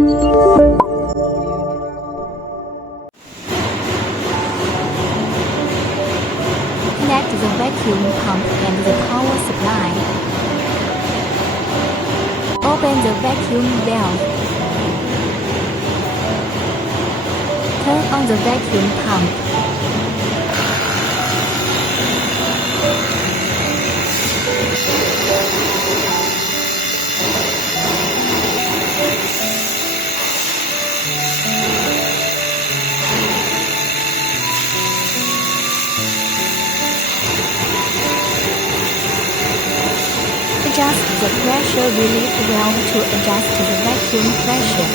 Connect the vacuum pump and the power supply. Open the vacuum valve. Turn on the vacuum pump. Adjust the pressure relief valve to adjust the vacuum pressure.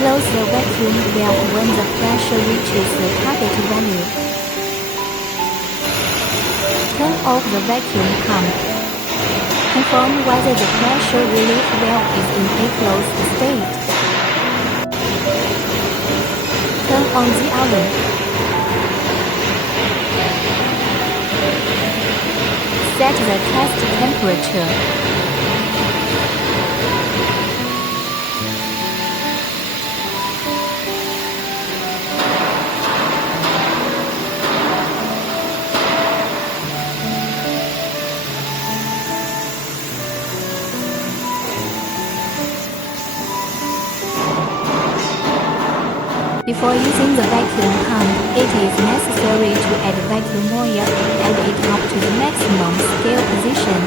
Close the vacuum valve when the pressure reaches the target value. Turn off the vacuum pump. Confirm whether the pressure relief valve is in a closed state. Turn on the oven. Set the test temperature. Before using the vacuum pump, it is necessary to add vacuum oil and it up to the maximum scale position.